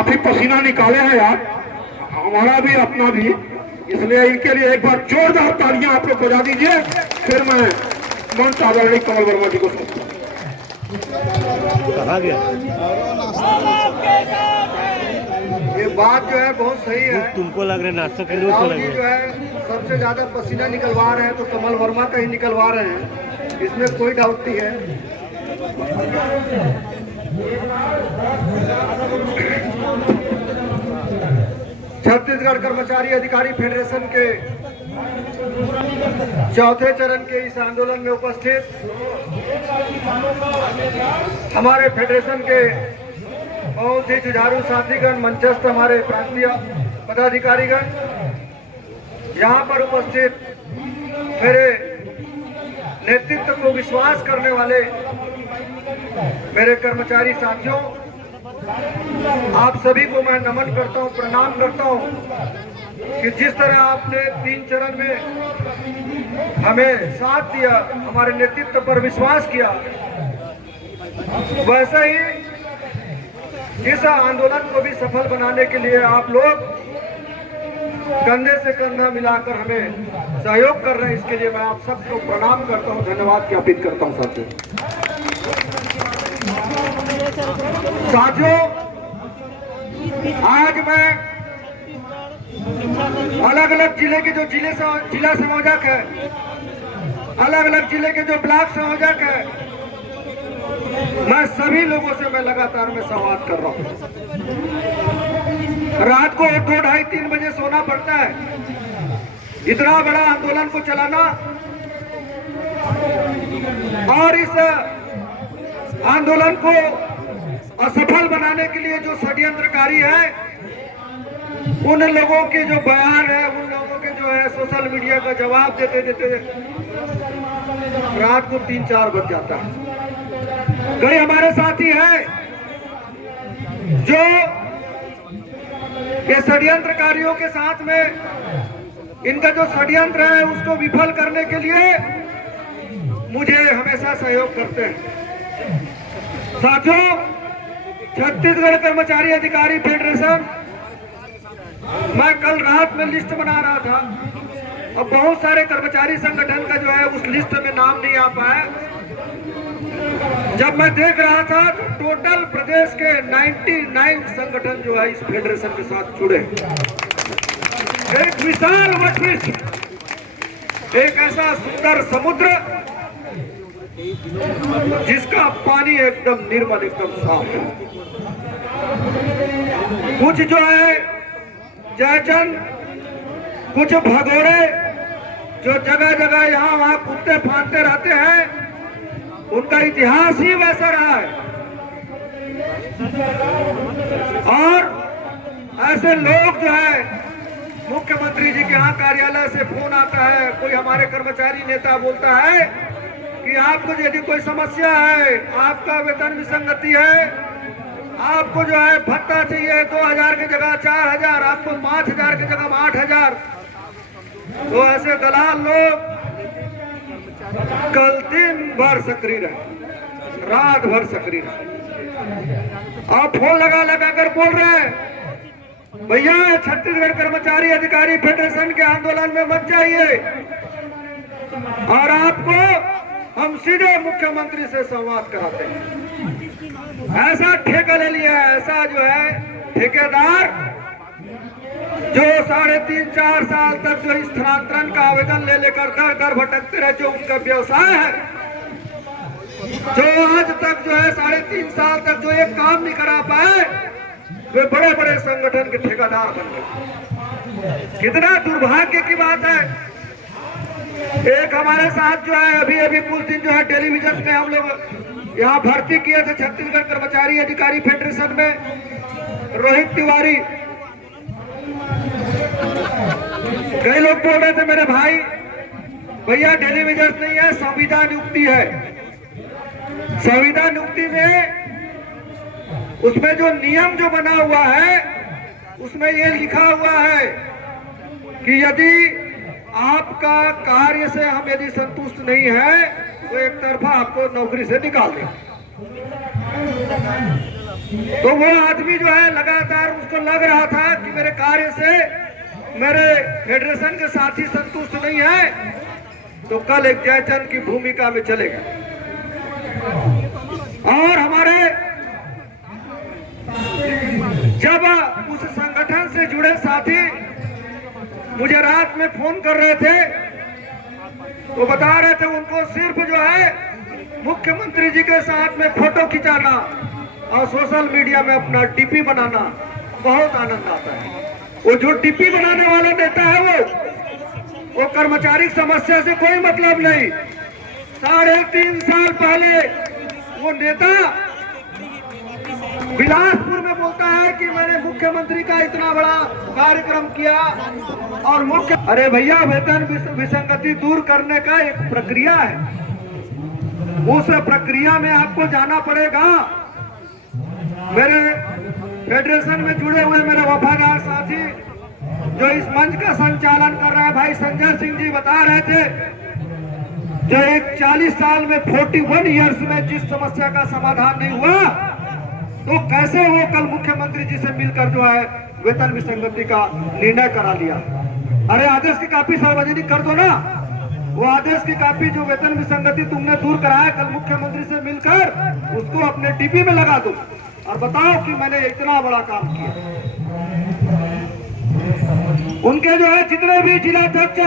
काफी पसीना निकाले हैं यार, हमारा भी अपना भी, इसलिए इनके लिए एक बार जोरदार तालियां आप लोग बजा दीजिए। फिर मैं मंच आदरणीय कमल वर्मा जी को सुनता हूं। ये बात जो है बहुत सही है। तुमको लग रहा है नाश्ता के राहुल जी जो है सबसे ज्यादा पसीना निकलवा रहे हैं तो कमल वर्मा का ही निकलवा रहे हैं, इसमें कोई डाउट नहीं है। छत्तीसगढ़ कर्मचारी अधिकारी फेडरेशन के चौथे चरण के इस आंदोलन में उपस्थित हमारे फेडरेशन के बहुत ही जुझारू साथीगण, मंचस्थ हमारे प्रांतीय पदाधिकारीगण, यहाँ पर उपस्थित मेरे नेतृत्व को विश्वास करने वाले मेरे कर्मचारी साथियों, आप सभी को मैं नमन करता हूँ, प्रणाम करता हूँ कि जिस तरह आपने 3 चरण में हमें साथ दिया, हमारे नेतृत्व पर विश्वास किया, वैसे ही इस आंदोलन को भी सफल बनाने के लिए आप लोग कंधे से कंधा मिलाकर हमें सहयोग कर रहे हैं। इसके लिए मैं आप सबको प्रणाम करता हूं, धन्यवाद ज्ञापित करता हूं। साथियों, आज मैं अलग अलग जिले के जो जिला संयोजक है, अलग अलग जिले के जो ब्लॉक संयोजक है, मैं सभी लोगों से मैं लगातार में संवाद कर रहा हूं। रात को 2, 2:30, 3 बजे सोना पड़ता है। इतना बड़ा आंदोलन को चलाना और इस आंदोलन को असफल बनाने के लिए जो षड्यंत्रकारी है, उन लोगों के जो बयान है, उन लोगों के जो है सोशल मीडिया का जवाब देते देते रात को 3-4 बज जाता है। कई हमारे साथी हैं जो ये षड्यंत्रकारियों के साथ में, इनका जो षड्यंत्र है उसको विफल करने के लिए मुझे हमेशा सहयोग करते हैं। साथियों, छत्तीसगढ़ कर्मचारी अधिकारी फेडरेशन, मैं कल रात में लिस्ट बना रहा था और बहुत सारे कर्मचारी संगठन का जो है उस लिस्ट में नाम नहीं आ पाया। जब मैं देख रहा था तो टोटल प्रदेश के 99 संगठन जो है इस फेडरेशन के साथ जुड़े। एक विशाल वटवृक्ष, एक ऐसा सुंदर समुद्र जिसका पानी एकदम निर्मल, एकदम साफ है। कुछ जो है जयचंद, कुछ भगोड़े जो जगह जगह यहाँ वहां कुत्ते फांदते रहते हैं, उनका इतिहास ही वैसा रहा है। और ऐसे लोग जो है, मुख्यमंत्री जी के यहाँ कार्यालय से फोन आता है, कोई हमारे कर्मचारी नेता बोलता है कि आपको यदि कोई समस्या है, आपका वेतन विसंगति है, आपको जो है भत्ता चाहिए 2000 की जगह 4000, आपको 5000 की जगह 8000, तो ऐसे दलाल लोग कल दिन भर सक्रिय रहे, रात भर सक्रिय रहे और फोन लगा लगा कर बोल रहे हैं, भैया छत्तीसगढ़ कर्मचारी अधिकारी फेडरेशन के आंदोलन में मत जाइए और आपको हम सीधे मुख्यमंत्री से संवाद कराते हैं। ऐसा ठेका ले लिया है, ऐसा जो है ठेकेदार जो 3.5-4 साल तक जो स्थानांतरण का आवेदन ले लेकर घर घर भटकते रहे, जो उनका व्यवसाय है, जो आज तक जो है 3.5 साल तक जो एक काम नहीं करा पाए, वे बड़े बड़े संगठन के ठेकेदार बन गए। कितना दुर्भाग्य की बात है। एक हमारे साथ जो है अभी कुछ दिन जो है टेलीविजन में हम लोग यहाँ भर्ती किए थे छत्तीसगढ़ कर्मचारी अधिकारी फेडरेशन में, रोहित तिवारी। कई लोग बोल रहे थे मेरे भाई, भैया टेलीविजन नहीं है, संविदा नियुक्ति है। संविदा नियुक्ति में उसमें जो नियम जो बना हुआ है, उसमें ये लिखा हुआ है कि यदि आपका कार्य से हम यदि संतुष्ट नहीं है तो एक तरफा आपको नौकरी से निकाल दें। तो वो आदमी जो है लगातार उसको लग रहा था कि मेरे कार्य से मेरे फेडरेशन के साथी संतुष्ट नहीं है, तो कल एक जयचंद की भूमिका में चले गए। और हमारे जब उस संगठन से जुड़े साथी मुझे रात में फोन कर रहे थे तो बता रहे थे उनको सिर्फ जो है मुख्यमंत्री जी के साथ में फोटो खिंचाना और सोशल मीडिया में अपना डीपी बनाना बहुत आनंद आता है। वो जो डीपी बनाने वाला नेता है वो कर्मचारी समस्या से कोई मतलब नहीं। 3.5 साल पहले वो नेता बिलासपुर में बोलता है कि मैंने मुख्यमंत्री का इतना बड़ा कार्यक्रम किया और अरे भैया, वेतन विसंगति दूर करने का एक प्रक्रिया है, उस प्रक्रिया में आपको जाना पड़ेगा। मेरे फेडरेशन में जुड़े हुए मेरे वफादार साथी जो इस मंच का संचालन कर रहा है, भाई संजय सिंह जी बता रहे थे, जो एक 40 साल में 41 ईयर्स में जिस समस्या का समाधान नहीं हुआ, तो कैसे वो कल मुख्यमंत्री जी से मिलकर जो है वेतन विसंगति का निर्णय करा लिया। अरे आदेश की कॉपी सार्वजनिक कर दो ना, वो आदेश की कॉपी जो वेतन विसंगति तुमने दूर कराया कल मुख्यमंत्री से मिलकर उसको अपने टीपी में लगा दो और बताओ कि मैंने इतना बड़ा काम किया। उनके जो है जितने भी जिलाध्यक्ष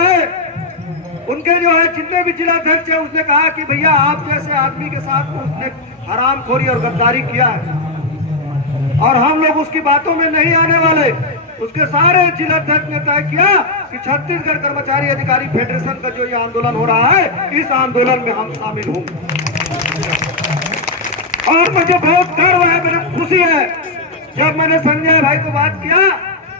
है उसने कहा कि भैया आप जैसे आदमी के साथ उसने हरामखोरी और गद्दारी किया है और हम लोग उसकी बातों में नहीं आने वाले। उसके सारे जिलाध्यक्ष ने तय किया कि छत्तीसगढ़ कर्मचारी अधिकारी फेडरेशन का जो ये आंदोलन हो रहा है, इस आंदोलन में हम शामिल होंगे। और मुझे बहुत गर्व है, मेरी खुशी है जब मैंने संजय भाई को बात किया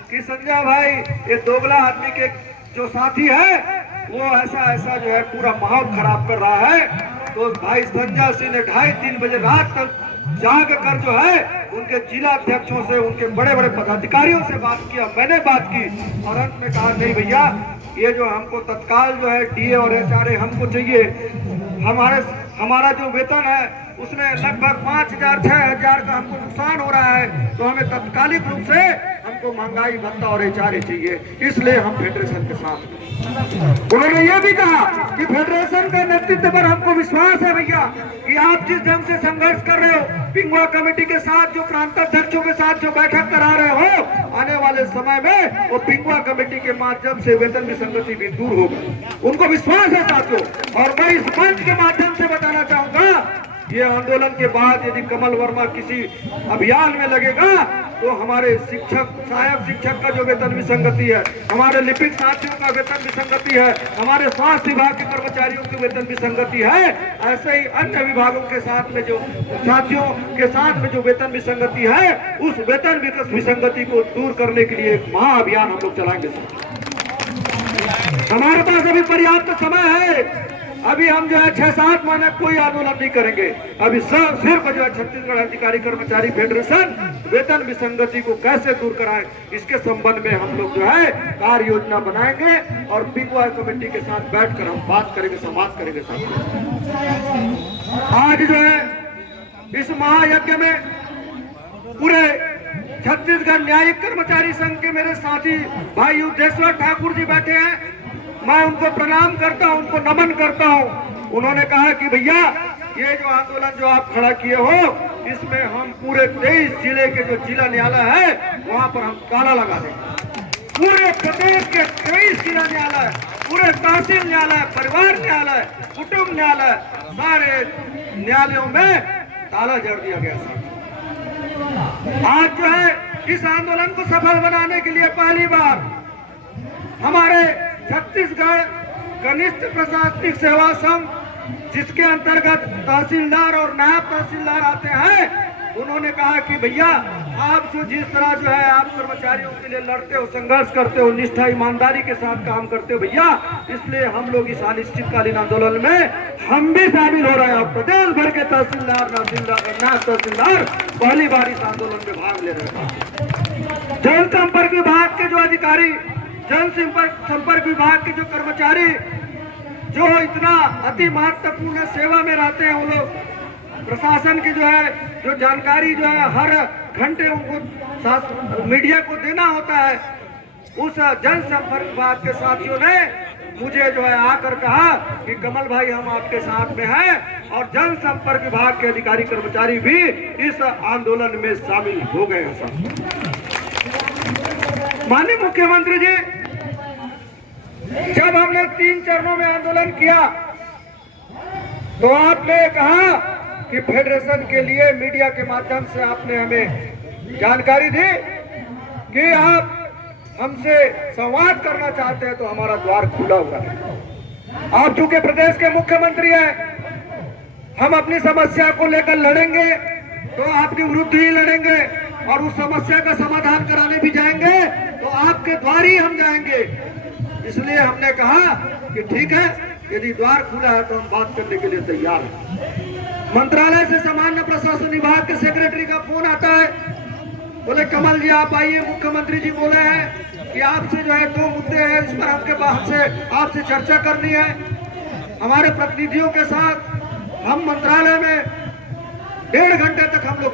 कि संजय भाई ये दोगला आदमी के जो साथी है वो ऐसा जो है पूरा माहौल खराब कर रहा है। तो भाई संजय सिंह ने 2:30-3 बजे रात तक जाग कर जो है उनके जिला अध्यक्षों से, उनके बड़े बड़े पदाधिकारियों से बात किया, मैंने बात की और अंत में कहा नहीं भैया, ये जो हमको तत्काल जो है डीए और एचआरए हमको चाहिए। हमारा जो वेतन है उसमें लगभग 5,000-6,000 का हमको नुकसान हो रहा है, तो हमें तत्कालिक रूप से हमको महंगाई भत्ता और एचआरए चाहिए, इसलिए हम फेडरेशन के साथ। उन्होंने ये भी कहा कि फेडरेशन के नेतृत्व पर हमको विश्वास है भैया कि आप जिस ढंग से संघर्ष कर रहे हो, पिंगुआ कमेटी के साथ जो प्रांताध्यक्षों के साथ जो बैठक करा रहे हो, आने वाले समय में वो पिंगुआ कमेटी के माध्यम से वेतन विसंगति भी दूर होगा। उनको विश्वास है साथियों। और मैं इस मंच के माध्यम से बताना चाहूंगा, ये आंदोलन के बाद यदि कमल वर्मा किसी अभियान में लगेगा तो हमारे सहायक शिक्षक का जो वेतन विसंगति है, हमारे लिपिक साथियों का वेतन विसंगति है, हमारे स्वास्थ्य विभाग के कर्मचारियों की वेतन विसंगति है, ऐसे ही अन्य विभागों के साथ में जो साथियों के साथ में जो वेतन विसंगति है, उस वेतन विसंगति को दूर करने के लिए एक महाअभियान हम लोग चलाएंगे। हमारे पास अभी पर्याप्त समय है, अभी हम जो है 6-7 महीने कोई आंदोलन नहीं करेंगे। अभी सिर्फ जो है छत्तीसगढ़ अधिकारी कर्मचारी फेडरेशन वेतन विसंगति को कैसे दूर कराए, इसके संबंध में हम लोग जो है कार्य योजना बनाएंगे और पिंगुआ कमेटी के साथ बैठकर हम बात करेंगे, संवाद करेंगे। आज जो है इस महायज्ञ में पूरे छत्तीसगढ़ न्यायिक कर्मचारी संघ के मेरे साथी भाई युद्धेश्वर ठाकुर जी बैठे हैं, मैं उनको प्रणाम करता हूं, उनको नमन करता हूं। उन्होंने कहा कि भैया ये जो आंदोलन जो आप खड़ा किए हो, इसमें हम पूरे 23 जिले के जो जिला न्यायालय है वहां पर हम ताला लगा देंगे। पूरे प्रदेश के 23 जिला न्यायालय, पूरे तहसील न्यायालय, परिवार न्यायालय, कुटुंब न्यायालय, सारे न्यायालयों में ताला जड़ दिया गया। आज जो है इस आंदोलन को सफल बनाने के लिए पहली बार हमारे छत्तीसगढ़ कनिष्ठ प्रशासनिक सेवा संघ, जिसके अंतर्गत तहसीलदार और नायब तहसीलदार आते हैं, उन्होंने कहा कि भैया आप जिस तरह जो है आप कर्मचारियों के लिए लड़ते हो, संघर्ष करते हो, निष्ठा ईमानदारी के साथ काम करते हो भैया, इसलिए हम लोग इस अनिश्चितकालीन आंदोलन में हम भी शामिल हो रहे हैं। प्रदेश भर के तहसीलदार, नायब तहसीलदार पहली बार इस आंदोलन में भाग ले रहे हैं। जनसंपर्क विभाग के जो अधिकारी, जनसंपर्क विभाग के जो कर्मचारी जो इतना अति महत्वपूर्ण सेवा में रहते हैं, वो लोग प्रशासन की जो है जो जानकारी जो है हर घंटे उनको मीडिया को देना होता है, उस जनसंपर्क विभाग के साथियों ने मुझे जो है आकर कहा कि कमल भाई हम आपके साथ में हैं, और जनसंपर्क विभाग के अधिकारी कर्मचारी भी इस आंदोलन में शामिल हो गए हैं। माननीय मुख्यमंत्री जी, जब हमने 3 चरणों में आंदोलन किया तो आपने कहा कि फेडरेशन के लिए मीडिया के माध्यम से आपने हमें जानकारी दी कि आप हमसे संवाद करना चाहते हैं तो हमारा द्वार खुला हुआ है। आप चूंकि प्रदेश के मुख्यमंत्री हैं, हम अपनी समस्या को लेकर लड़ेंगे तो आपके विरुद्ध ही लड़ेंगे, और उस समस्या का समाधान कराने भी जाएंगे तो आपके द्वार ही हम जाएंगे। इसलिए हमने कहा कि ठीक है, यदि द्वार खुला है तो हम बात करने के लिए तैयार हैं। मंत्रालय से सामान्य प्रशासन विभाग के सेक्रेटरी का फोन आता है, बोले कमल जी आप आइए, मुख्यमंत्री जी बोले हैं कि आपसे जो है 2 मुद्दे हैं, इस पर आपसे चर्चा करनी है। हमारे प्रतिनिधियों के साथ हम मंत्रालय में 1.5 घंटे तक हम लोग,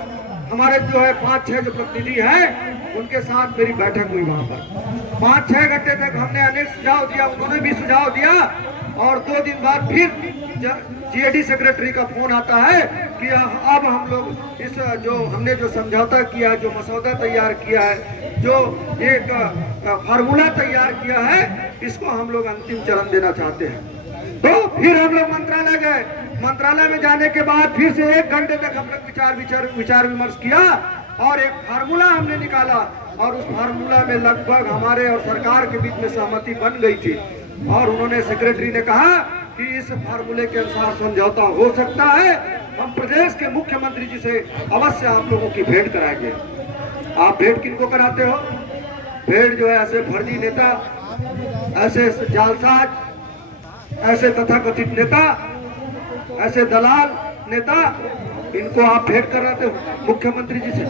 हमारे जो है 5-6 जो प्रतिनिधि हैं उनके साथ मेरी बैठक हुई। वहां पर 5-6 घंटे तक हमने अनेक सुझाव दिया, उन्होंने भी सुझाव दिया, और 2 दिन बाद फिर जीएडी सेक्रेटरी का फोन आता है कि अब हम लोग इस हमने जो समझौता किया, जो मसौदा तैयार किया है, जो एक फार्मूला तैयार किया है, इसको हम लोग अंतिम चरण देना चाहते हैं। तो फिर हम लोग मंत्रालय गए। मंत्रालय में जाने के बाद फिर से 1 घंटे तक हम लोग विचार विमर्श किया, और एक फार्मूला हमने निकाला, और उस फार्मूला में लगभग हमारे और सरकार के बीच में सहमति बन गई थी, और उन्होंने सेक्रेटरी ने कहा कि इस फार्मूले के अनुसार समझौता हो सकता है। हम प्रदेश के मुख्यमंत्री जी से अवश्य आप लोगों की भेंट कराएंगे। आप भेंट किनको कराते हो? भेंट जो है ऐसे फर्जी नेता, ऐसे जालसाज, ऐसे तथाकथित नेता, ऐसे दलाल नेता, इनको आप भेंट कराते हो मुख्यमंत्री जी से?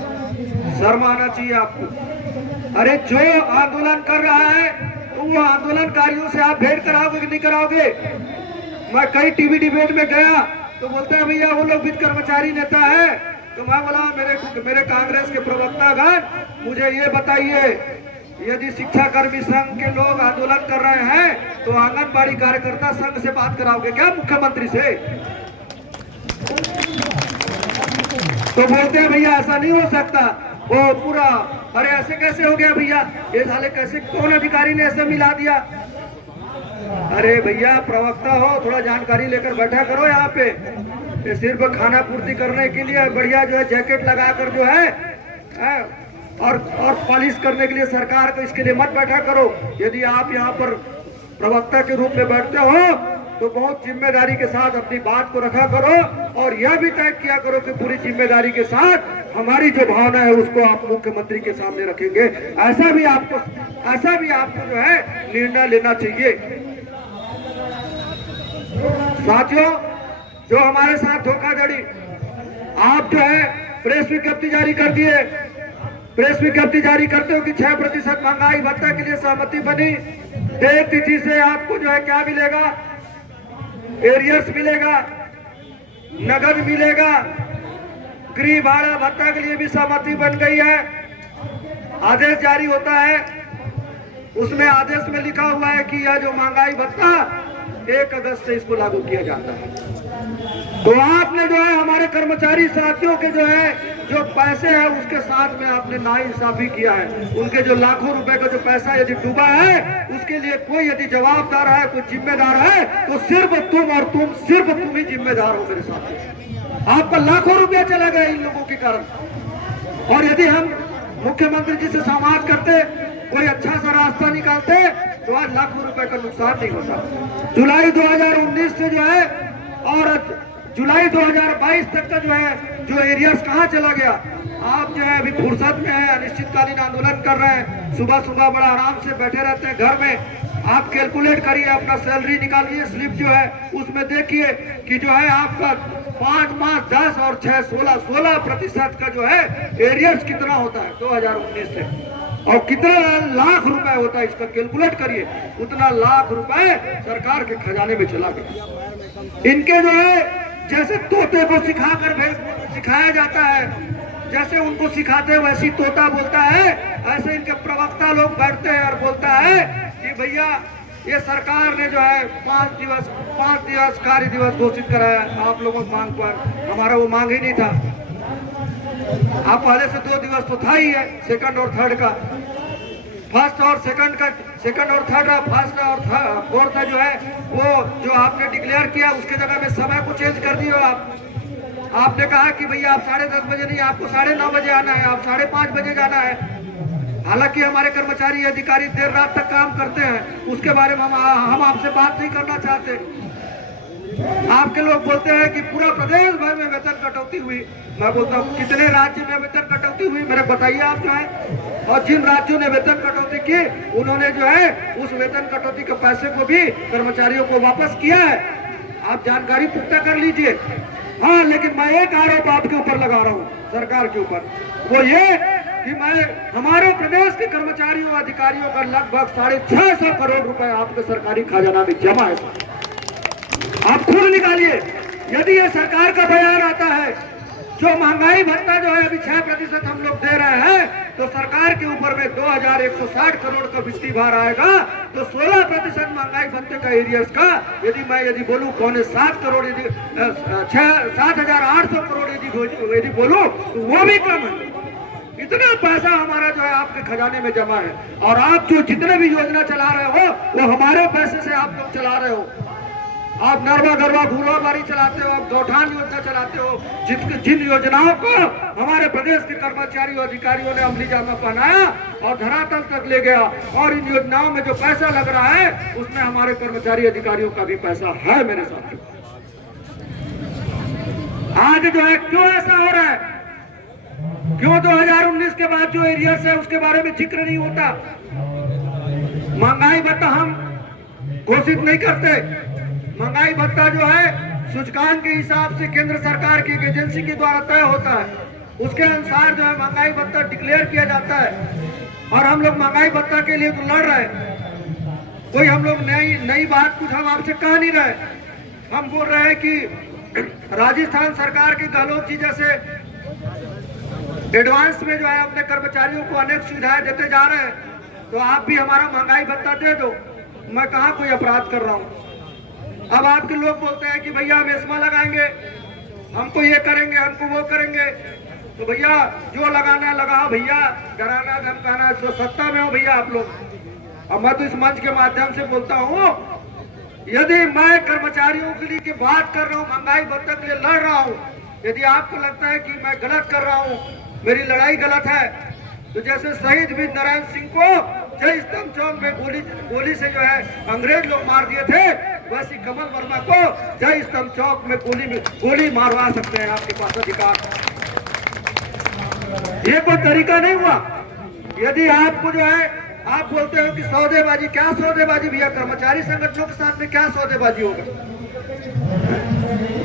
शर्म आना चाहिए आपको। अरे जो आंदोलन कर रहा है तो वो आंदोलनकारियों से आप भेंट कराओगे कि नहीं कराओगे? मैं कई टीवी डिबेट में गया तो बोलते हैं भैया वो लोग भी कर्मचारी नेता है। तो मैं बोला मेरे कांग्रेस के प्रवक्तागण, मुझे ये बताइए, यदि शिक्षा कर्मी संघ के लोग आंदोलन कर रहे हैं तो आंगनबाड़ी कार्यकर्ता संघ से बात कराओगे क्या मुख्यमंत्री से? तो बोलते हैं भैया ऐसा नहीं हो सकता, वो पूरा, अरे ऐसे कैसे हो गया भैया, ये साले कैसे, कौन अधिकारी ने ऐसे मिला दिया? अरे भैया प्रवक्ता हो, थोड़ा जानकारी लेकर बैठा करो यहाँ पे। ये सिर्फ खाना पूर्ति करने के लिए बढ़िया जो है जैकेट लगाकर जो है और पॉलिश करने के लिए सरकार को, इसके लिए मत बैठा करो। यदि आप यहाँ पर प्रवक्ता के रूप में बैठते हो तो बहुत जिम्मेदारी के साथ अपनी बात को रखा करो, और यह भी तय किया करो कि पूरी जिम्मेदारी के साथ हमारी जो भावना है उसको आप मुख्यमंत्री के सामने रखेंगे। ऐसा भी आपको जो है निर्णय लेना चाहिए। साथियों, जो हमारे साथ धोखाधड़ी, आप जो है प्रेस विज्ञप्ति जारी कर दिए, प्रेस विज्ञप्ति जारी करते हो कि 6% महंगाई भत्ता के लिए सहमति बनी। देय तिथि से आपको जो है क्या मिलेगा? एरियर्स मिलेगा, नगद मिलेगा, गृह भाड़ा भत्ता के लिए भी सहमति बन गई है। आदेश जारी होता है, उसमें आदेश में लिखा हुआ है कि यह जो महंगाई भत्ता 1 अगस्त से इसको लागू किया जाता है। तो आपने जो है हमारे कर्मचारी साथियों के जो पैसे हैं उसके साथ में आपने नाइंसाफी किया है। उनके जो लाखों रुपए का जो पैसा यदि डूबा है, उसके लिए कोई यदि जवाबदार है, कोई जिम्मेदार है, तो सिर्फ तुम ही जिम्मेदार हो मेरे साथ। आपका लाखों रुपया चला गया इन लोगों के कारण। और यदि हम मुख्यमंत्री जी से संवाद करते, कोई अच्छा सा रास्ता निकालते, तो आज लाखों रुपए का नुकसान नहीं होता। जुलाई 2019 से जो है और जुलाई 2022 तक का जो एरियर्स कहाँ चला गया? आप जो है अभी फुर्सत में है, अनिश्चितकालीन आंदोलन कर रहे हैं, सुबह सुबह बड़ा आराम से बैठे रहते हैं घर में। आप कैलकुलेट करिए, अपना सैलरी निकालिए, स्लिप जो है उसमें देखिए कि जो है आपका 5, 10 और 6, 16% का जो है एरियर्स कितना होता है 2019 से, और कितना लाख रुपए होता है, इसका कैलकुलेट करिए। उतना लाख रुपए सरकार के खजाने में चला गया। इनके जो है जैसे तोते को सिखाया जाता है, जैसे उनको सिखाते हैं वैसी तोता बोलता है, ऐसे इनके प्रवक्ता लोग बैठते हैं और बोलता है कि भैया ये सरकार ने जो है 5 दिवस कार्य दिवस घोषित कराया आप लोगों की मांग पर। हमारा वो मांग ही नहीं था। आप पहले से 2 दिवस तो था ही है, सेकंड और थर्ड का। फर्स्ट और सेकंड और थर्ड, फर्स्ट और फोर्थ जो है वो जो आपने डिक्लेयर किया उसके जगह में समय को चेंज कर दिए आप। आपने कहा कि भैया आप 10:30 बजे नहीं, आपको 9:30 बजे आना है, आप 5:30 बजे जाना है। हालांकि हमारे कर्मचारी अधिकारी देर रात तक काम करते हैं, उसके बारे में हम आपसे बात नहीं करना चाहते। आपके लोग बोलते हैं कि पूरा प्रदेश भर में वेतन कटौती हुई। मैं बोलता हूँ कितने राज्य में वेतन कटौती हुई मेरे बताइए आप जो है। और जिन राज्यों ने वेतन कटौती की उन्होंने जो है उस वेतन कटौती के पैसे को भी कर्मचारियों को वापस किया है। आप जानकारी पुख्ता कर लीजिए। हाँ, लेकिन मैं एक आरोप आपके ऊपर लगा रहा हूँ सरकार के ऊपर, वो ये कि मैं हमारे प्रदेश के कर्मचारियों अधिकारियों का लगभग 650 करोड़ रुपए आपके सरकारी खजाना में जमा है। आप खुद निकालिए। यदि ये सरकार का बयान आता है जो महंगाई भत्ता जो है अभी 6% हम लोग दे रहे हैं, तो सरकार के ऊपर में 2160 करोड़ का वित्तीय भार आएगा, तो 16% महंगाई भत्ते का एरियर्स का यदि बोलूं 7 करोड़, यदि 7,800 करोड़ यदि बोलूं तो वो भी कम है। इतना पैसा हमारा जो है आपके खजाने में जमा है। और आप जो जितने भी योजना चला रहे हो वो हमारे पैसे से आप लोग चला रहे हो। आप नरवा गरवा घूरा बारी चलाते हो, आप गौठान योजना चलाते हो, जिन योजनाओं को हमारे प्रदेश के कर्मचारी और अधिकारियों ने अमली जामा पहनाया और धरातल तक ले गया। और इन योजनाओं में जो पैसा लग रहा है उसमें हमारे कर्मचारी अधिकारियों का भी पैसा है मेरे साथ। आज जो है क्यों ऐसा हो रहा है? क्यों 2019 के बाद जो एरियर्स है उसके बारे में जिक्र नहीं होता? महंगाई भत्ता हम घोषित नहीं करते। महंगाई भत्ता जो है सूचकांक के हिसाब से केंद्र सरकार की एजेंसी के द्वारा तय होता है, उसके अनुसार जो है महंगाई भत्ता डिक्लेयर किया जाता है। और हम लोग महंगाई भत्ता के लिए तो लड़ रहे हैं। कोई हम लोग नई बात कुछ हम आपसे कह नहीं रहे। हम बोल रहे हैं कि राजस्थान सरकार के गहलोत जी जैसे एडवांस में जो है अपने कर्मचारियों को अनेक सुविधाएं देते जा रहे हैं, तो आप भी हमारा महंगाई भत्ता दे दो। मैं कहाँ कोई अपराध कर रहा हूँ। अब आपके लोग बोलते हैं कि भैया हम एस्मा लगाएंगे, हमको ये करेंगे, हमको वो करेंगे। तो भैया जो लगाना लगाओ भैया, डराना धमकाना, जो सत्ता में हो भैया आप लोग। अब मैं तो इस मंच के माध्यम से बोलता हूँ, यदि मैं कर्मचारियों के लिए की बात कर रहा हूँ, महंगाई भत्ते के लिए लड़ रहा हूँ, यदि आपको लगता है कि मैं गलत कर रहा हूँ, मेरी लड़ाई गलत है, तो जैसे शहीद वीर नारायण सिंह को जय स्तंभ चौक में गोली से जो है अंग्रेज लोग मार दिए थे, वैसी कमल वर्मा को जय स्तंभ चौक में गोली मारवा सकते हैं। आपके पास अधिकार। ये कोई तरीका नहीं हुआ। यदि आपको जो है आप बोलते हो कि सौदेबाजी, क्या सौदेबाजी भैया? कर्मचारी संगठनों के साथ में क्या सौदेबाजी होगा?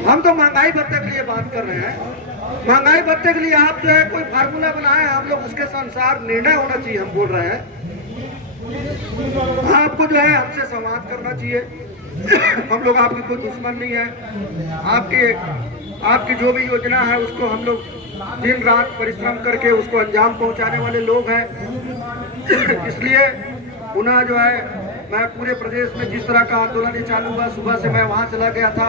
हम तो महंगाई भत्ते के लिए बात कर रहे हैं। महंगाई भत्ते के लिए आप जो है कोई फार्मूला बनाए, हम लोग उसके अनुसार निर्णय होना चाहिए। हम बोल रहे हैं आपको जो है हमसे संवाद करना चाहिए। हम लोग आपके कोई दुश्मन नहीं है। आपकी जो भी योजना है उसको हम लोग दिन रात परिश्रम करके उसको अंजाम पहुंचाने वाले लोग हैं। इसलिए पुनः जो है मैं पूरे प्रदेश में जिस तरह का आंदोलन चालू हुआ, सुबह से मैं वहां चला गया था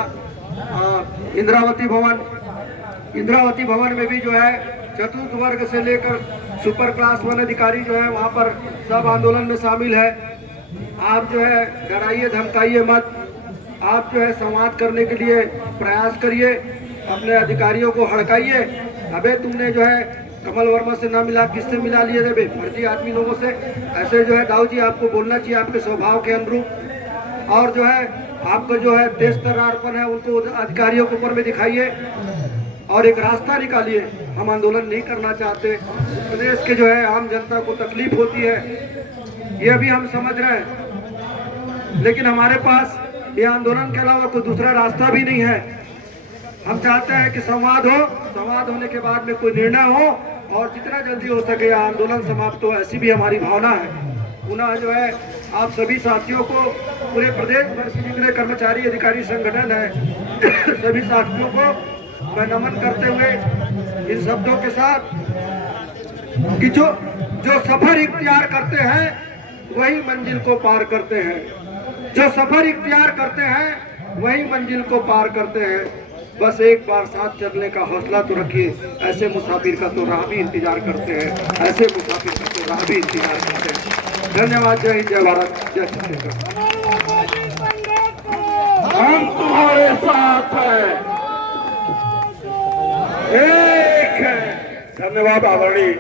इंद्रावती भवन में भी जो है चतुर्थ वर्ग से लेकर सुपर क्लास 1 अधिकारी जो है वहां पर सब आंदोलन में शामिल है। आप जो है डराइए धमकाइए मत। आप जो है संवाद करने के लिए प्रयास करिए, अपने अधिकारियों को हड़काइए। अबे तुमने जो है कमल वर्मा से ना मिला, किससे मिला लिए थे? फर्जी आदमी लोगों से। ऐसे जो है दाऊ जी आपको बोलना चाहिए आपके स्वभाव के अनुरूप। और जो है आपका जो है देश तरारपन है उनको अधिकारियों के ऊपर में दिखाइए और एक रास्ता निकालिए। हम आंदोलन नहीं करना चाहते। प्रदेश के जो है आम जनता को तकलीफ होती है, ये भी हम समझ रहे हैं, लेकिन हमारे पास ये आंदोलन के अलावा कोई दूसरा रास्ता भी नहीं है। हम चाहते हैं कि संवाद हो, संवाद होने के बाद में कोई निर्णय हो और जितना जल्दी हो सके आंदोलन समाप्त हो, ऐसी भी हमारी भावना है। पुनः जो है आप सभी साथियों को, पूरे प्रदेश भर के जितने कर्मचारी अधिकारी संगठन है सभी साथियों को मैं नमन करते हुए इन शब्दों के साथ कि जो सफर इख्तियार करते हैं वही मंजिल को पार करते हैं, जो सफर इख्तियार करते हैं वही मंजिल को पार करते हैं। बस एक बार साथ चलने का हौसला तो रखिए, ऐसे मुसाफिर का तो राह भी इंतजार करते हैं, ऐसे मुसाफिर का तो राह भी इंतजार करते हैं। धन्यवाद। जय हिंद, जय भारत, जय छत्तीसगढ़। हम तुम्हारे साथ हैं, एक है। धन्यवाद आदरणीय